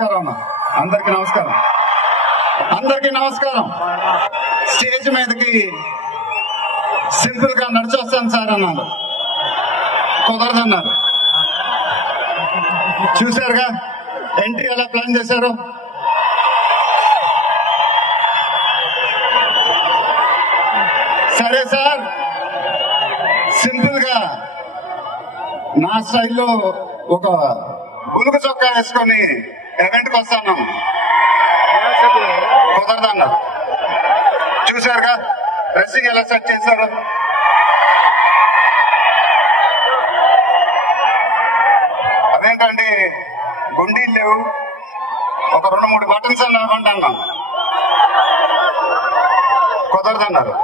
నమస్కారం అన్న. అందరికీ నమస్కారం. అందరికీ నమస్కారం. స్టేజ్ మీదకి సింపుల్ గా నడిచొస్తాను సార్ అన్నారు, కుదరదన్నారు. చూశారుగా ఎంట్రీ ఎలా ప్లాన్ చేశారు. సరే సార్, సింపుల్ గా నా స్టైల్లో ఒక బులుగు చొక్కా వేసుకొని ఈవెంట్కి వస్తాను, కుదరదన్నారు. చూశారుగా డ్రెస్సింగ్ ఎలా సెట్ చేశారు. అదేంటండి గుండీలు లేవు, ఒక 2-3 బటన్స్ అని అనుకుంటాను, కుదరదన్నారు.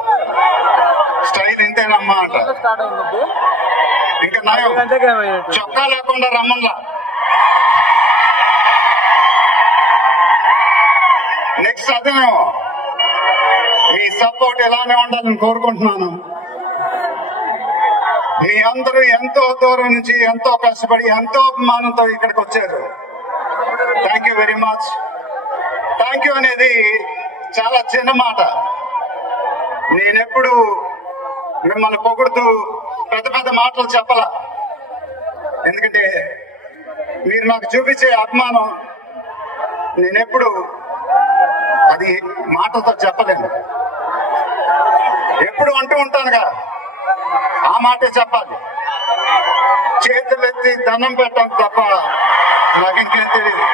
స్టైల్ ఇంతేనమ్మా అంట. ఇంకా నయం చొక్కా లేకుండా రమ్మన్లా. నెక్స్ట్ అదేనేమో. మీ సపోర్ట్ ఇలానే ఉండాలని కోరుకుంటున్నాను. మీ అందరూ ఎంతో దూరం నుంచి ఎంతో కష్టపడి ఎంతో అభిమానంతో ఇక్కడికి వచ్చారు. Thank you very much. Thank you అనేది చాలా చిన్న మాట. నేనెప్పుడు మిమ్మల్ని పొగుడుతూ పెద్ద పెద్ద మాటలు చెప్పాలా, ఎందుకంటే మీరు నాకు చూపించే అభిమానం నేనెప్పుడు అది మాటలతో చెప్పలేను. ఎప్పుడు అంటూ ఉంటానుగా, ఆ మాటే చెప్పాలి. చేతులెత్తి దండం పెట్టడం తప్ప నాకు ఇంకేం తెలియదు.